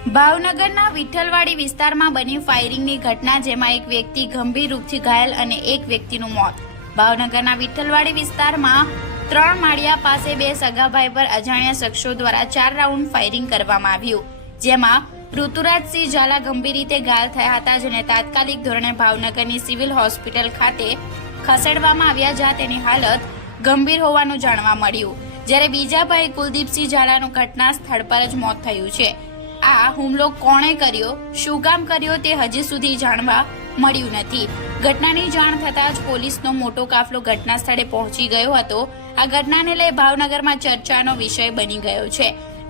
ભાવનગરના વિઠ્ઠલવાડી વિસ્તારમાં બની ફાયરિંગની ઘટના, જેમાં એક વ્યક્તિ ગંભીર રૂપથી ઘાયલ અને એક વ્યક્તિનું મોત। ભાવનગરના વિઠ્ઠલવાડી વિસ્તારમાં 3 માળિયા પાસે 2 સગાભાઈ પર અજાણ્યા શખ્સો દ્વારા 4 રાઉન્ડ ફાયરિંગ કરવામાં આવ્યું, જેમાં ઋતુરાજસિંહ ઝાલા ગંભીર રીતે ઘાયલ થયા હતા, જેને તાત્કાલિક ધોરણે ભાવનગરની સિવિલ હોસ્પિટલ ખાતે ખસેડવામાં આવ્યા, જ્યાં તેની હાલત ગંભીર હોવાનું જાણવા મળ્યું। જ્યારે બીજા ભાઈ કુલદીપસિંહ ઝાલાનું ઘટના સ્થળ પર જ મોત થયું છે। આ હુમલો કોણે કર્યો, શું કામ કર્યો તે હજી સુધી જાણવા મળ્યું નથી। ઘટનાની જાણ થતાં જ પોલીસનો મોટો કાફલો ઘટના સ્થળે પહોંચી ગયો હતો। આ ઘટનાને લઈ ભાવનગરમાં ચર્ચાનો વિષય બની ગયો છે।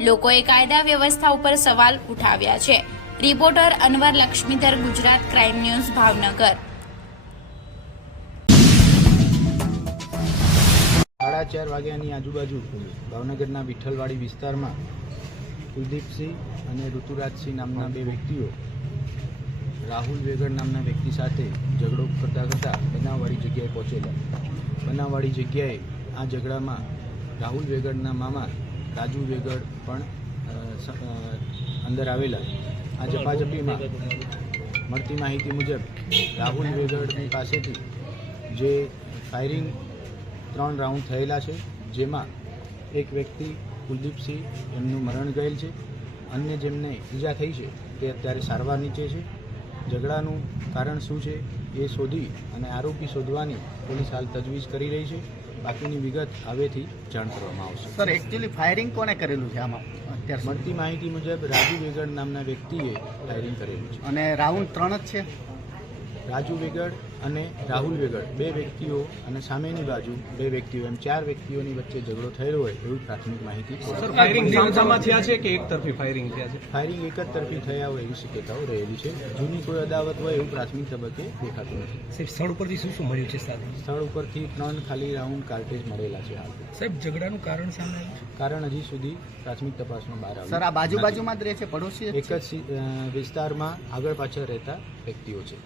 લોકોએ કાયદા વ્યવસ્થા ઉપર સવાલ ઉઠાવ્યા છે। Reporter Anwar Laxmidhar, Gujarat crime news, Bhavnagar. 4:30 વાગ્યાની આજુબાજુ ભાવનગરના વિઠ્ઠલવાડી વિસ્તારમાં કુલદીપસિંહ અને ઋતુરાજસિંહ નામના 2 વ્યક્તિઓ રાહુલ વેગડ નામના વ્યક્તિ સાથે ઝઘડો કરતા બનાવવાળી જગ્યાએ પહોંચેલા। બનાવવાળી જગ્યાએ આ ઝઘડામાં રાહુલ વેગડના મામા રાજુ વેગડ પણ અંદર આવેલા। આ ઝપાઝપીમાં મળતી માહિતી મુજબ રાહુલ વેગડની પાસેથી જે ફાયરિંગ 3 રાઉન્ડ થયેલા છે, જેમાં એક વ્યક્તિ કુલદીપસિંહ એમનું મરણ ગયેલ છે, અન્ય જેમને ઈજા થઈ છે તે અત્યારે સારવાર નીચે છે। ઝઘડાનું કારણ શું છે એ શોધી અને આરોપી શોધવાની પોલીસ હાલ તજવીજ કરી રહી છે। બાકીની વિગત હવેથી જાણ કરવામાં આવશે। સર, એકચ્યુઅલી ફાયરિંગ કોને કરેલું છે આમાં? અત્યારે મળતી માહિતી મુજબ રાજુ વેગડ નામના વ્યક્તિએ ફાયરિંગ કરેલું છે અને રાઉન્ડ 3 જ છે। રાજુ વેગડ અને રાહુલ વેગડ 2 વ્યક્તિઓ અને સામેની બાજુ 2 વ્યક્તિઓ, એમ 4 વ્યક્તિઓની વચ્ચે ઝઘડો થયેલો હોય એવી પ્રાથમિક માહિતી છે। ફાયરિંગ સામસામા થયા છે કે એક તરફી ફાયરિંગ થયા છે? ફાયરિંગ એક જ તરફી થયા હોય એવી શક્યતાઓ રહેલી છે। જૂની કોઈ અદાવત હોય એવું પ્રાથમિક તબક્કે દેખાતું નથી। સાહેબ, સ્થળ ઉપરથી શું મળ્યું છે? સ્થળ ઉપરથી 3 ખાલી રાઉન્ડ કાર્ટેજ મળેલા છે હાલ। સાહેબ, ઝઘડાનું કારણ સામે આવ્યું છે? કારણ હજી સુધી પ્રાથમિક તપાસમાં બહાર આવ્યું સર, આ બાજુમાં જ રહે છે, પડોશી એક જ વિસ્તારમાં આગળ પાછળ રહેતા વ્યક્તિઓ છે।